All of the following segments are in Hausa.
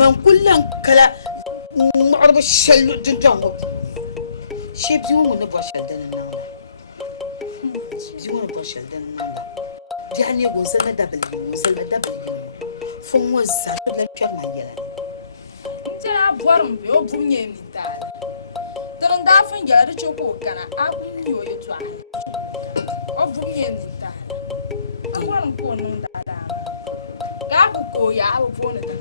man kullan kala marba shallu junjango shebzi wo ne ba shaldan nan ziwo ne ba shaldan nan jani go salma dabal fon wo za to la twa man yela tana borum be o bumye ni ta dan da fan ya da choko kana a kun yo yeto a o bumye ni ta a borum ko nun da ga ku ko ya a bona ta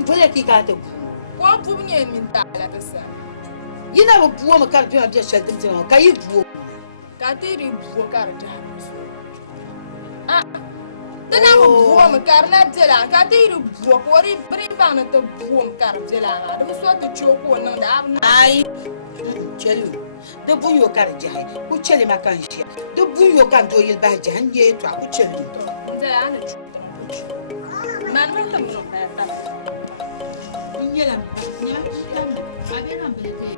mpole ki ka ta ko bumye ni ta la ta sa yina bo buwo makar bi abia shaldan tin ka yi buwo ka tiri buwo kar ta tana buwo makar na tela ka tiri buwo ko ri briba na to buwo makar tela na da so to choko nan da ai chelu da buyo kar jahai ku chele makan shi da buyo kan to yil ba jahan ye to ku chelu da ana chuta man man tam no pa ta nyela nya tam abena mbele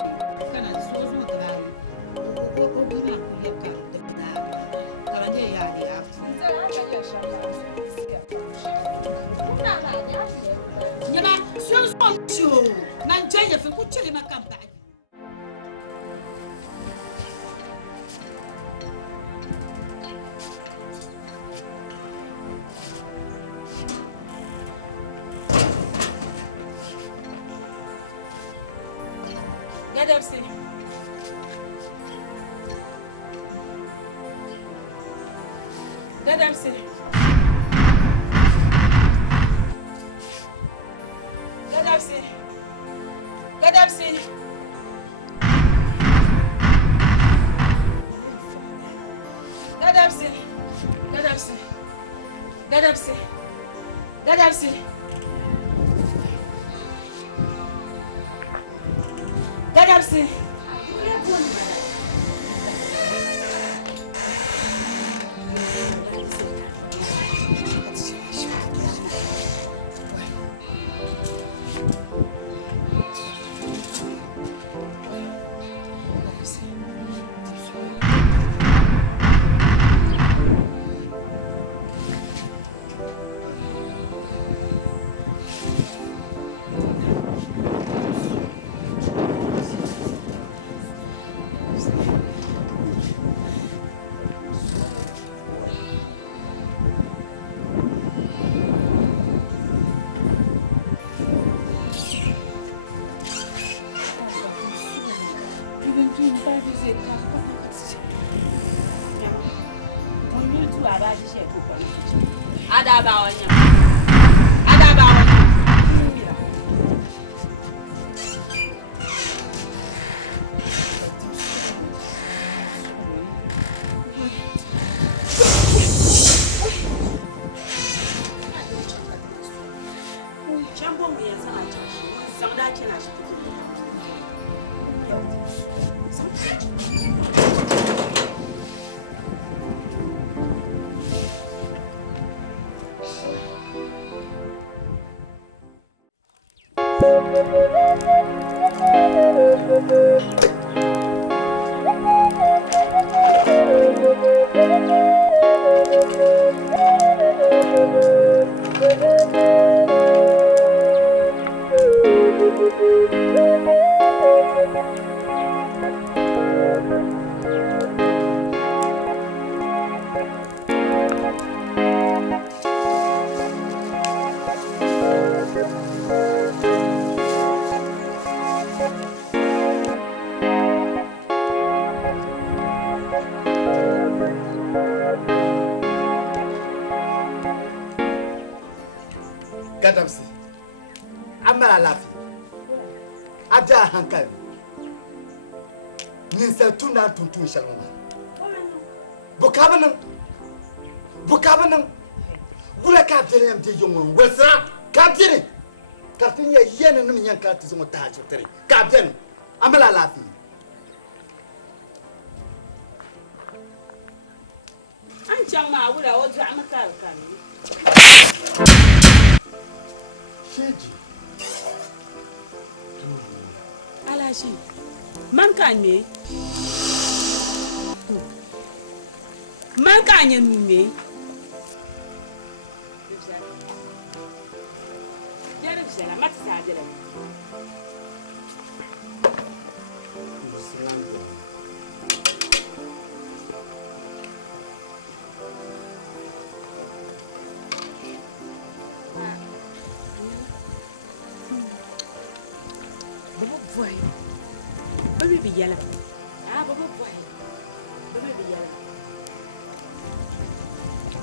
kana sozo mutrai ko bina ku yakar da fada karanje ya ni afu da ana ya shamba nyama sozo chu nan janye fe ku chele makan ba Gadapsi. Gadapsi. Gadapsi. Gadapsi. Gadapsi. Gadapsi. Gadapsi. Gadapsi. Gadapsi. Adabawanya. Gadamsi, amara lafi, ada hankali, ninsa tunda tuntun shalma. Bukabanan, bula kapteni am te yongon, wesa kapteni. Kapteni ya yene numi yanka te zomo tajo tere. Kapteni, amara lafi. Anchang ma wula o drama kal. Sheji. Alaji. Man kan me. Man kan me. Jere bisela mati sa jere. Baba boy. Baby bi yala. Baba boy. Baby bi yala.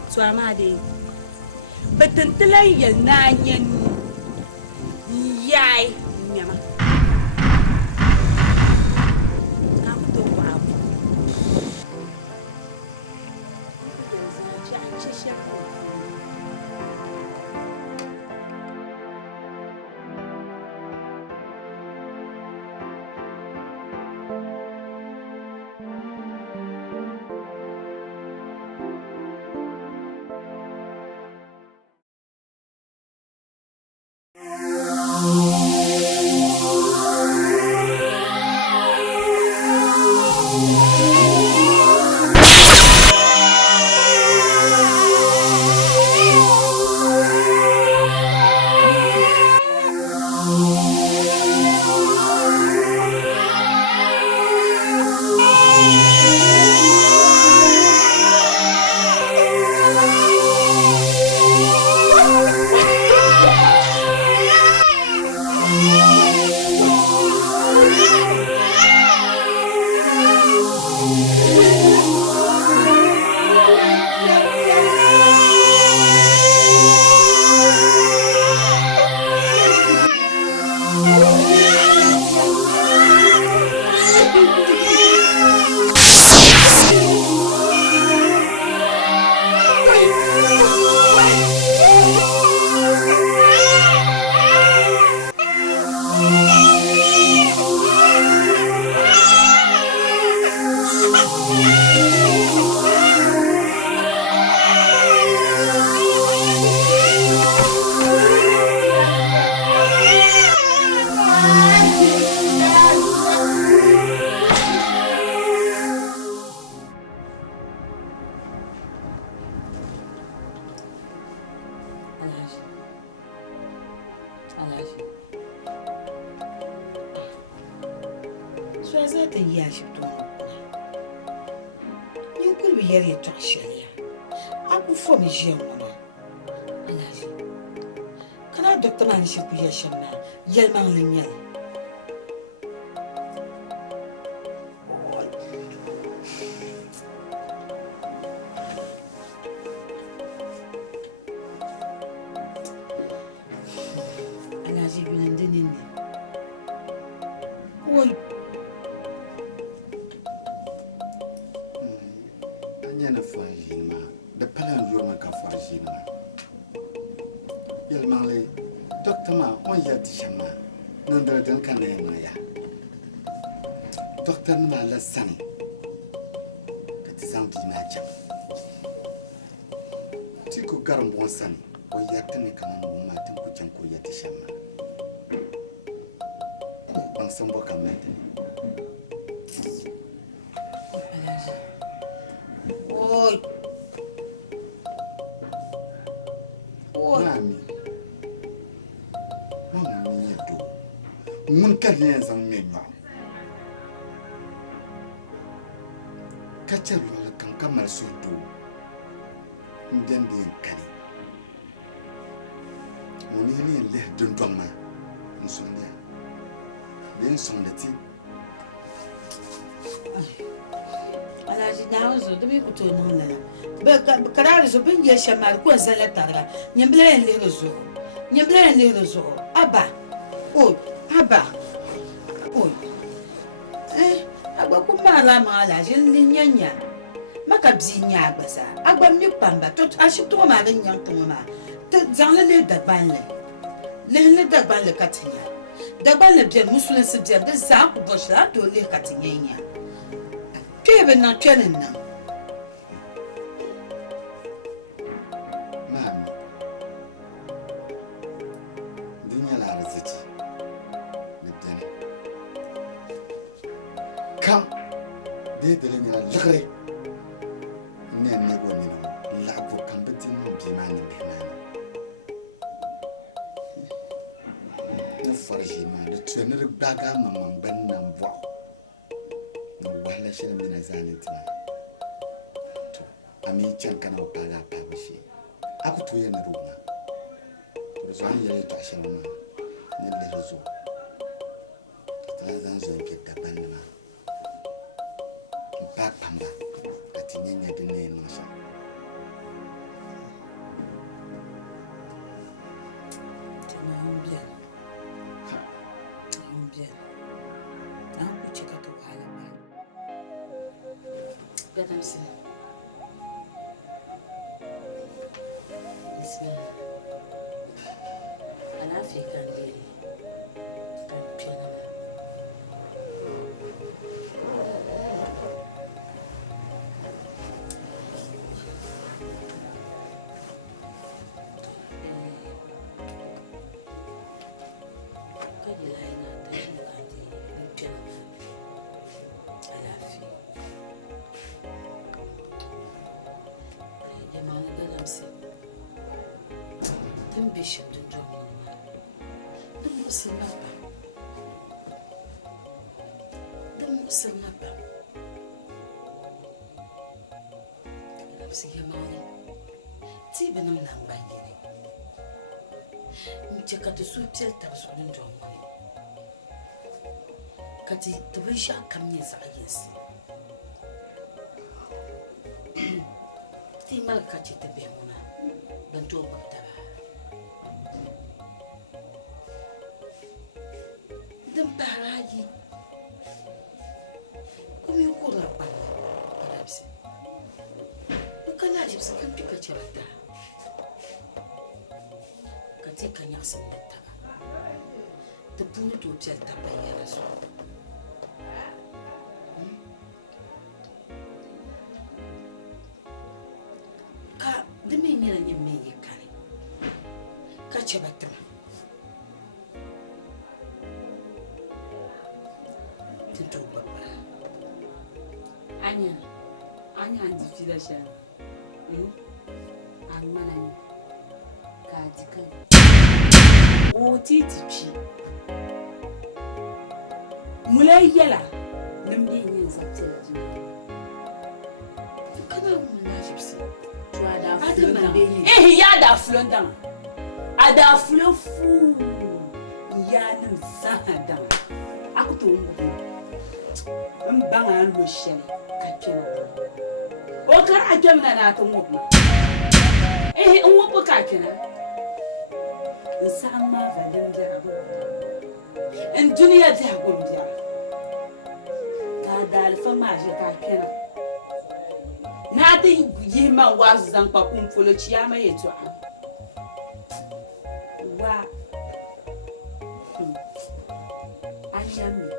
So amade. Betentela yel na nyen. Yai nyama. Kam to wa. So bin ya shamal ko zala targa nyambla le rezo aba o aba o agba ku mara mala jin nyanya maka bzinya gbasa agba mi pamba to ashito ma ga nyanto ma to zanle le dagban le katinya dagban le bien musulin se bien de za ku boshla to le katinya kebe na twenen na na farji ma da tsene da daga mamman ban nan ba na wala shi ne na zane ta to ami can kana ba ga ba shi aku to yana ruwa to zan yi ta shi ma ne le rezo ta zan zo ke da ban ma ba pamba atinyenya de ne no sha bien. Não, eu tinha que tocar lá, pai. Gadam-se. Bismillah. Ana fica ali. Bishop de John. The Muslim Napa. The Muslim Napa. I'm saying, Molly. Even I'm not buying it. You check out the soup till tabs on John. Kati, the way shall come yes, I guess. Timal catch it the Bemona. Don't talk about that. Baraji. Como eu corro a palha? Parabéns. O canal de você que fica tirada. Katika nyasa mtaba. Tepunu tu tia taba ya raso. Ka demi nyira nyemme yekare. Ka chabatama. Anya andifila shana. Angmanani. Kadika. O titipi. Mulai yala. Namde yin zaptela jina. Kana muna jipsi. Tuada fulon. Ya da fulon dan. Ada fulon fu. Ya nan zadan. Aku to mbanga lo shele. O kar ajam na to ngopna ngop ka kena insama valin jarabu en duniya ta gumbiya ka dal fa ma je ka kena na ta yi ma wazu zan pa kun folo ciyama yeto wa anyami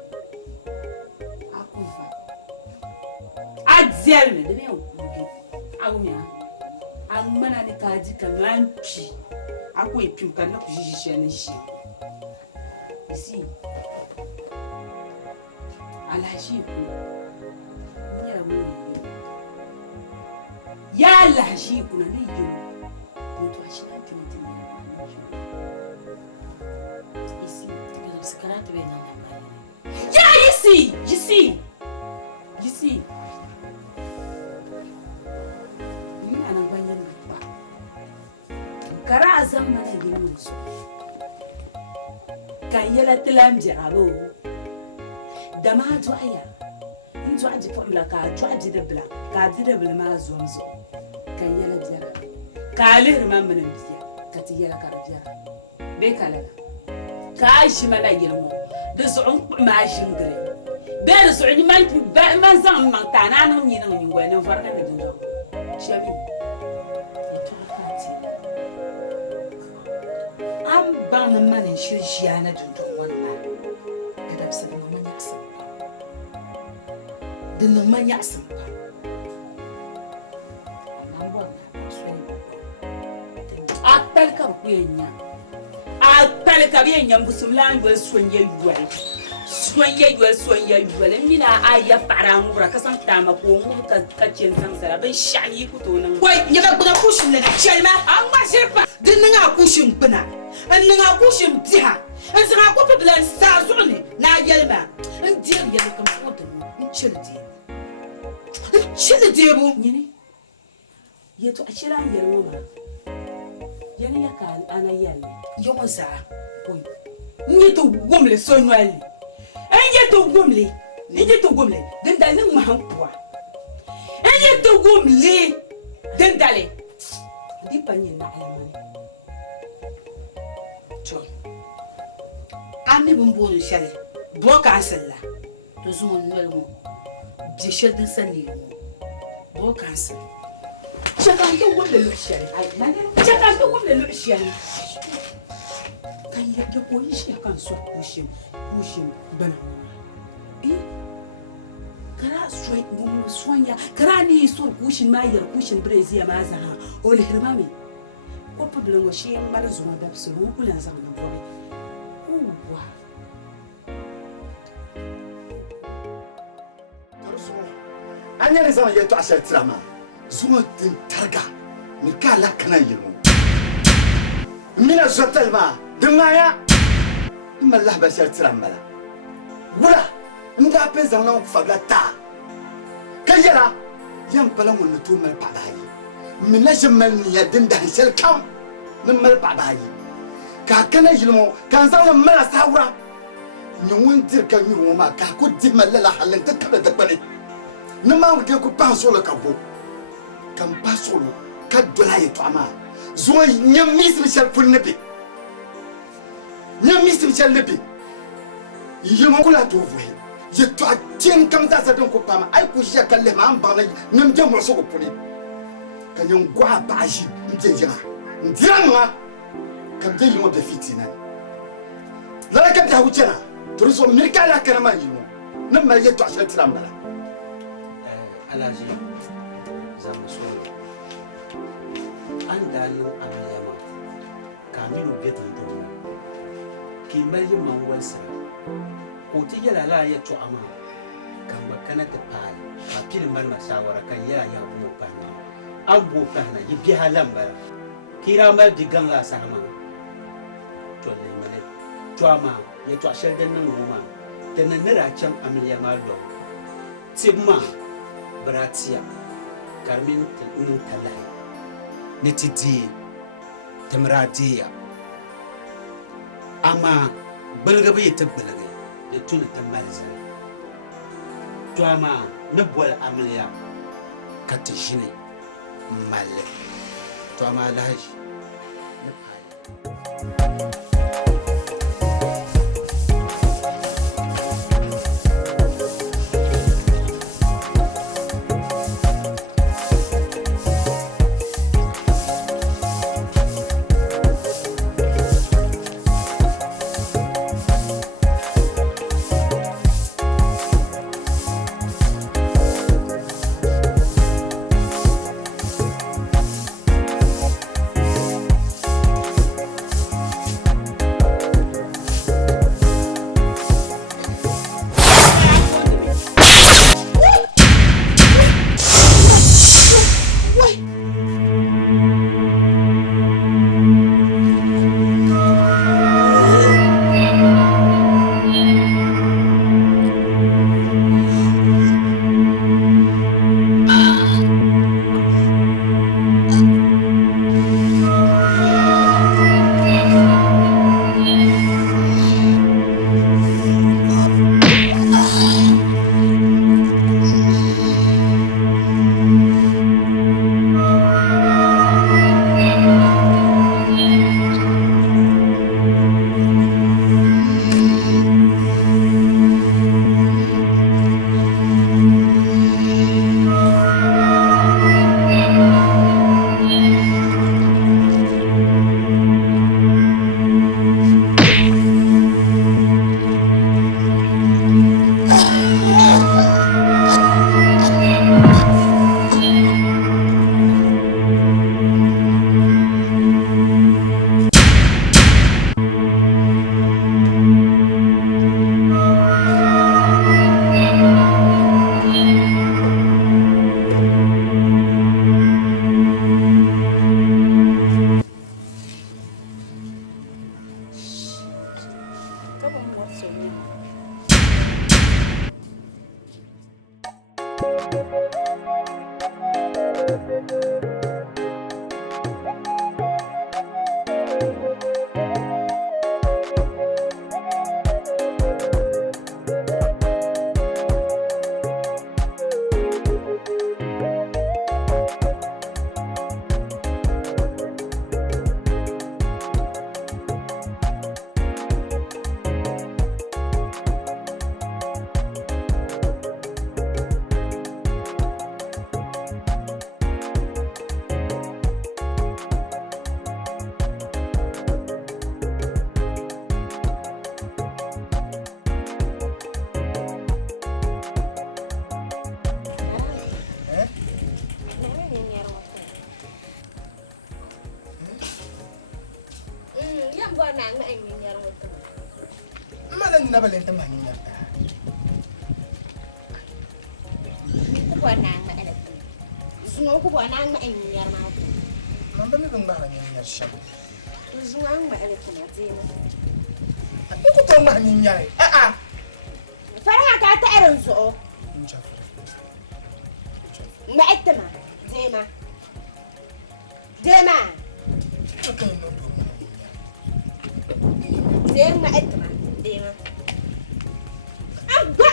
akufa Zelme de meu awunya amana ni kaji kanampi akwe pimka na kujijisha ni shi isi alaji ku nya mu ya laji ku na ni yo mtu ashina timiti isi Pero se cara te ve na mama. ya you see kara azam mana ginuso kayela tilam jarabo dama to aya inzo aji formula ka to aji de bla ka di de bla ma zomzo kayela jara kalir mamman biya katiyela karajara be kala ka shi mana yelmo de zuun ma jingre be de zuun man zan man tanana ni nan ni ngwana farka de dinjo shabi Bang the man in Shiriana to one man. And I've said, Mamma Yaxam. The Mamma Yaxam. Apelka bien Busumlan will swing you well. Swing you well. And Mina, I have Parangura, Casantama, who catching some Sarah, shiny put. Wait, you're not pushing the Chelma. I'm my shepherd. Didn't I push him, Pena? And then I push him, dear. En ze gaan koppen bilen sta zonni na yelma. En dier yel kam foto. En chille die bu. Nyini. Yeto achira yelmo ma. Yani yakan ana yelle. Jongen sa. Oi. Nyeto gomle sonwali. En yeto gomle. Ni yeto gomle. Den dalin ma hankwa. En yeto gomle. Den dale. Di panye na alamani. John. Ami bumburu shale. Bro cancel la. To zon nelmo. Bi shedin sani mo. Bro cancel. Chakan ke gomle lo shari. Chakan ke gomle lo shari. Kan ya ko yi shi kan so kushin bana. Kara straight mu sonya kara ni sur kushin ma yar kushin brezia ma za ha o le hirmami ko problem wa shi mara zuma da su mu kulan za na boy uwa anya ne zama yeto ashar tirama zuwa din targa ni kala kana yirmu mina zotalma dimaya imma Allah bashar tirama wala nga pe zama na fagla ta kayela yam bala mun to mal babayi min la jamal ni ya dinda hishal kam min mal babayi ka kana yirmu kan zama mala sawra nyawon tirka yirmu ma ka ko dimal la halin ta tabe da bane nama wudi ko panso la kabo kan paso lo ka dola ye to ama zo nyam mis michel pour nebi nyam mis michel nebi yemo ko la to voye je to tien kam ta sa don ko pama ay ko je kalle ma am bana nem je mo so ko puni kan yon gwa baji nje jira ndiranga kam je yimo de fitina la ka da wucena to so mirka la kana ma yimo nem ma ye to asha trambala Alaji zama solo an dalin amiyama kamilu betan domo ki mali mangwal sa ko ti yala la ya to ama kan makana ta pal ka pil mal masawara kan ya bu pana an bu pana yi bi halan bara kira mal digan la sama to le male to ama ya to ashar dan nan goma dan nan ra can amiyama do tibma Bratia, Carmen Talai, Netidi, Temradia, Ama, Belgabi Tabelagi, the Tuna Tamaliza, Tuama, Nabwell Amelia, Katishine, Male, Tuama Laj, Ka ban wasu ne. Nabalenta mani narta. Kubuan nang na elet. Sungo kubuan nang na enyar ma. Mamba mi bang bala nyar shab. Sungo ma elet na zina. Aku tong ma nyar. Fara ka ta eron zo. Njafra. Ma etma. Zema. Zema. Okay no do ma nyar. Zema etma. Zema. Abba.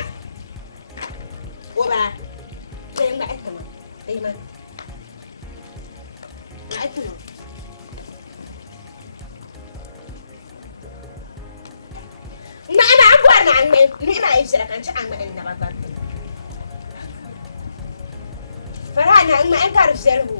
Oba. Zema etma. Zema. Ma etma. Ma abuar nang me. Ni ma isra kan cha ang ma en na ba. Farah nang ma en karu serhu.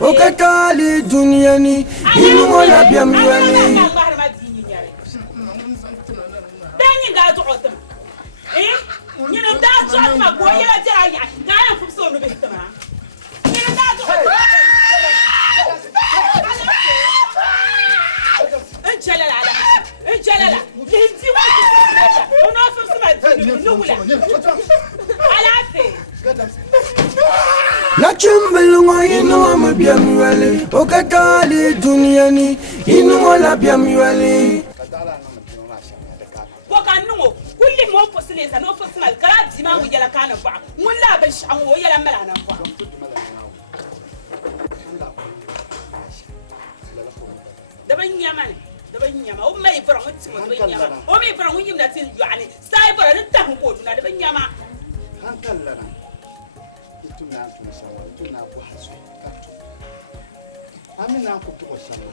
Okatali duniani inu la biamwani Danyi ga to otum ni no da to ma ko ya jira ya ga ya fu so no be tama ni no da to Jalala linti wa ono fu so ma no wula ala fe na chumbelwa inu ma biamwani okatali duniani inu la biamwani kulli mo fosile sa no fosmal kala dima mu yala kana ba mun la ban shan wo yala mala nan ba da ban yama o mai fara mutum o ban yama o mai fara mun yimna tin yani sai bara da ta ko duna da ban yama hankal lana ituna tun sawa ituna ku hasu amina ku to sawa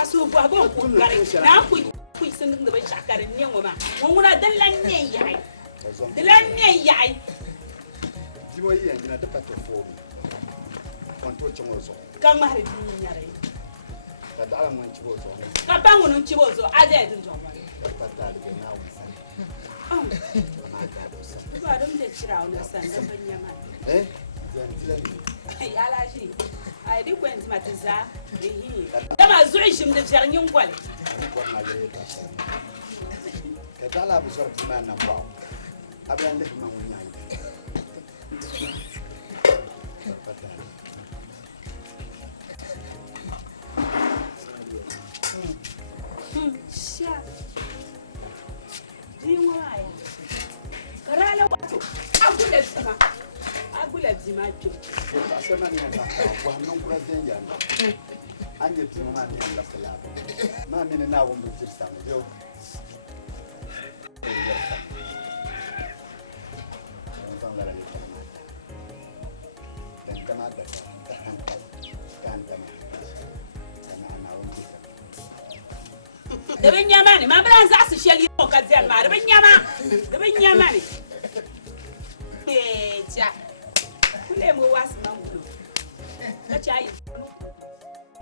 asu ba bon ku gare na ku sun da ban shakarin ne wa ma mun wuna dallan ne yayi dallan ne yayi diwo yi yan na da pato fo kwanto chongo so kan ma hari nyare da ala mun chibo so ka bangu nun chibo so aje din jo ma da pata da na wasa Ba don da kira wannan sandan ban yama. zan tilani Ya lashi. Ai di kwen matiza. Dama zuwa shim da jarnin gwal. wannan ya ta sa ka tala bu sor kuma nan ba abin da kuma mun yi Sha. Jiwaya. Karala wato. Agula zima jo. ta sama ne ta ko hannun kura zan yana an yi tuma ma ne Allah salama ma mini na wanda jirsa mu yau zan gara ne dan kana da hankali kan kana ana wani Da bin yama ne, ma bran za su sheli ko ka zan ma da bin yama. Da bin yama ne. Ja. Kule mu wasu nan gudu. Na chai.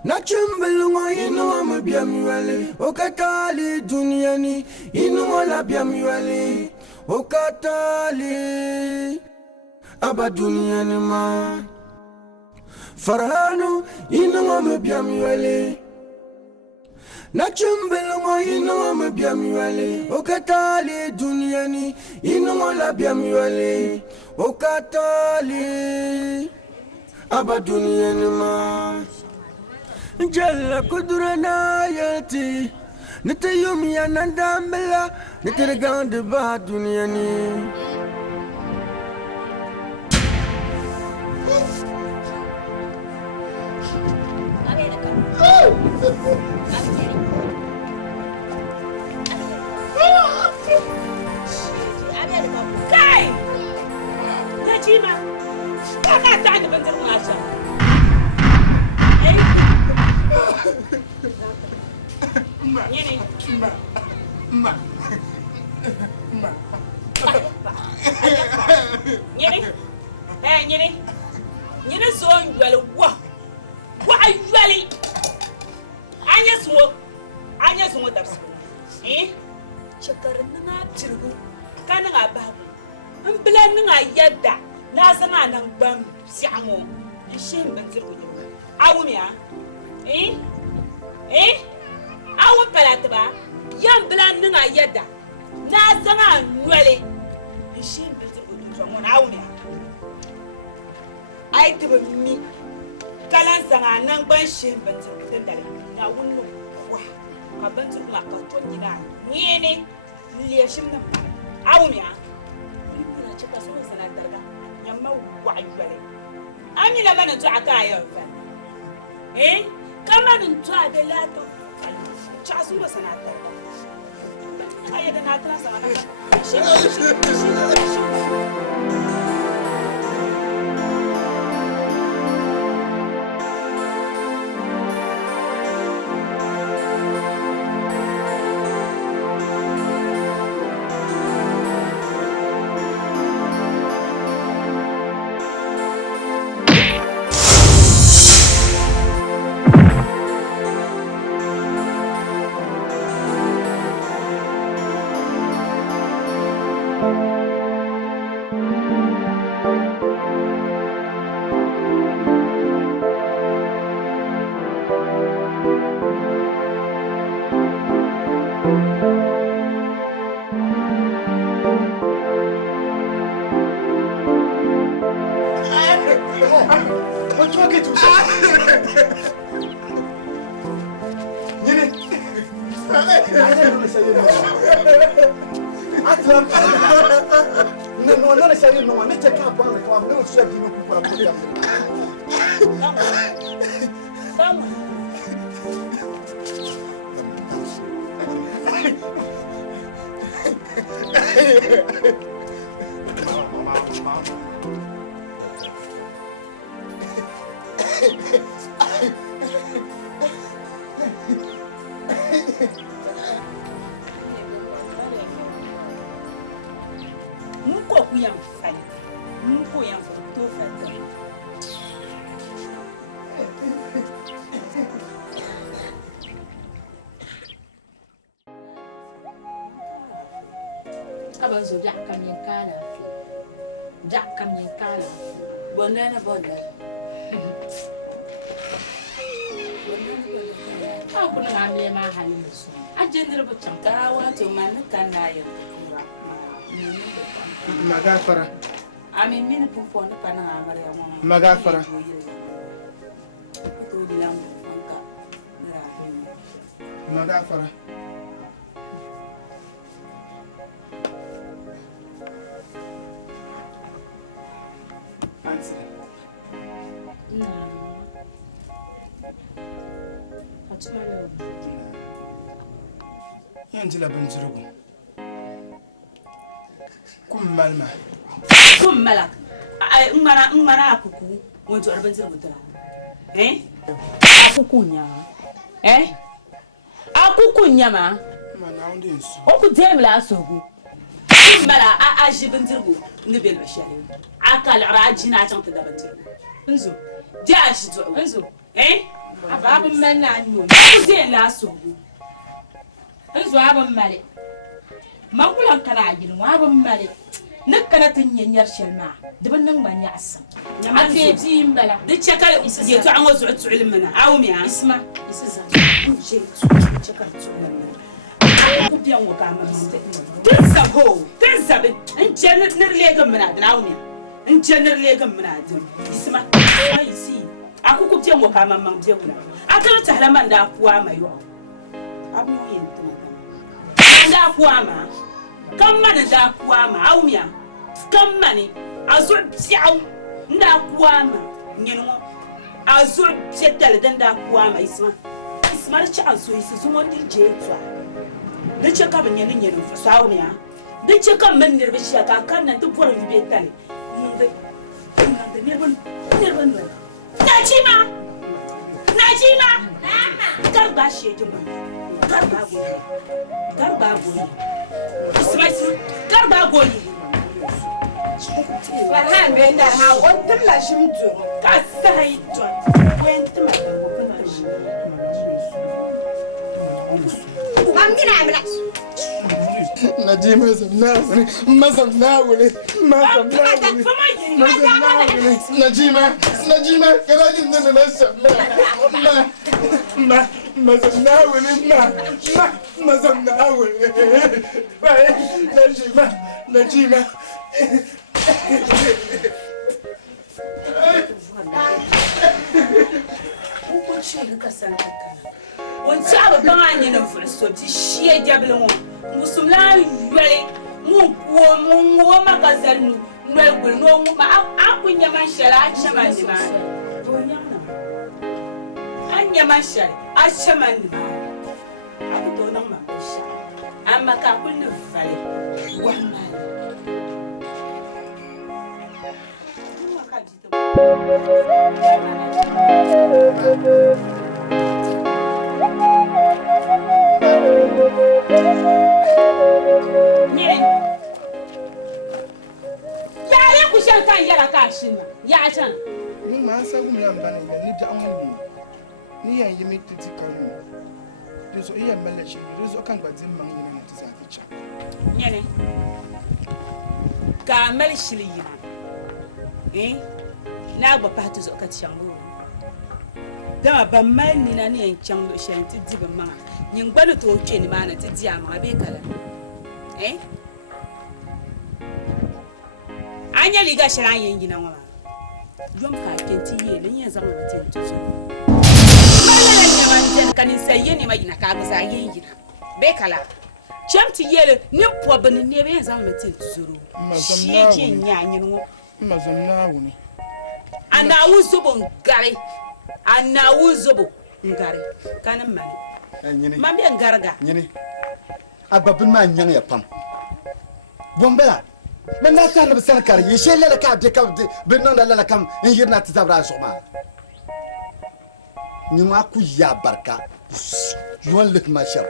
Na chumbelungo inu ama biamiwele okatali duniani inu wala biamiwele okatali aba duniani ma farhanu inu ama biamiwele na chumbelungo inu ama biamiwele okatali duniani inu wala biamiwele okatali aba duniani ma Jalla kudurana yati nitayumi anandambela nitirgande ba duniyani Kai! Najima. Kana ta da banzar masha. Nyini. Nyini. Nyini. Nyini so nwale wa. Wa ayale. Anya so dabs. Shekarin na jirgu. Kana ga babu. In bilan nga yadda na sana nan ban siamo. Shin ban zirgu. Awumiya. Awu palatba yan bilan ninga yadda na zanga nwale shin bizu gudu wona awumiya ai tiba mi kalan zanga nan ban shin ban zirgu dare na wunno wa ka ban zirgu ma ka to gida ni ne liye shin nan awumiya ni kuna cika so sana darga yamma wa ayuwale amina mana to aka ayo fa kama ntu adelato chasu ba sanata ayi da na tana sana Muko kuyamfanya. Muko yamfanya tofata. Aba Jack kam yin kala. Bondana bonda. Aku na ngamle ma halin su. Ajendere bu cham. Karawa to man kan na ya. Magafara. Ami min pumpon pa na amare mo. Magafara. Ko dilam anka. Magafara. Yanzu labin zurgu. Kun malma. Kun malak. Ai ngmana akuku. Wonto arban zira mutana. Akuku nya. Akuku nya ma. Mana onde nsu. Oku demla asogu. Kun mala a jibin zirgu ni bel bashari. Aka la ajina tan ta daban zirgu. Nzo. Ja shi to. Nzo. Ababu menna nyu. Ku demla asogu. Nzo abun male. Makulan kana ajin wa abun male. Nakana tin yar shelma. Daban nan ban ya asam. Ate ji imbala. Duk chakal je to an wasu tsu'il mana. Awmiya. Isma. Isiza. Je chakal tsu'il mana. Ku biyan wa ka mamma. Tin sabo. Tin sabe. In janar legan mana da awmiya. In janar legan mana da. Isma. Ai si. Aku ku biyan wa ka mamma biyan wa. Akala tahraman da kuwa mai yo. Abu yin tuma. Da kuwa ma. Kam mana da kuwa ma awmiya. Kam mani azur piaw nda kuwa ma nyinwo azur piedal dan da kuwa ma isma da ci azu isi zumo dir je twa da ce ka ban yanin yanin fa awmiya da ce kan man nirbi shi ka kan nan duk borin bi tale nda nirban Najima garba shi yake ba garba goyi isma garba goyi Farhan ben dar ha wontum la shimtu. Ka sai to wentum Mamina amla. Najima zamnawuni. Mazamnawuni. Najima kana jin nan na shamma. Mazamnawuni. Najima. Ko ce ka san kana wanci abu kan anyi na furso ti shiye jablo mo musumla yele mu magazal nu gul no mu ma akunya man shara chama ni ma anya man shara a chama ni ma aku to no ma sha amma ka kullu fale wallahi Ya ku shan kan yara ka shin ya can Ni ma sa gum yan bana ni da an wani ni yan yi mi titi kan ni so iya malashi ni so kan gbadin man ni na tisa ta cha nyene ka mel shili na gba patu zo ka tiango dama ban mai ni na ni en chango shanti diba ma nyin gbanu to twe ni ma na ti dia ma be kala anya liga sharan yin gina wa yom ka kenti ye le yin zama batin to so mala ni ma ten kan sai ni ma gina ka ga sa yin gina be kala chamti yele ni po ban ni be zama batin to zuru shi ji nya nyin wo mazamnawuni. Ana wuzubo ngari kanan mani Nyini. mambe ngarga Nyini. Agbabin ma nyang ya pam. Bombela. Men na kan bisan kar yi shele la ka de ka bin non la kam in yirna tizabra soma. Nyuma ku ya barka. Yon lik mashar.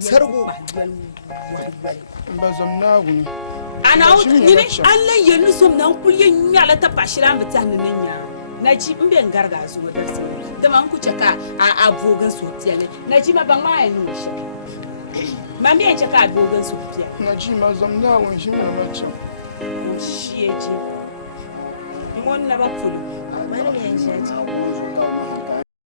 Sargo. Mazamnawuni. Ana nini Allah yenu som nan kulye nyala ta bashira mbitan nya na ji mbe ngarga zo da sai da man ku chaka a abogan so tiale na ji ma ban ma yenu shi ma me chaka abogan so tiale Najima zamnawuni shi ma macha. shie ji. Ni mon na ba pulu. Mana ne yanzu?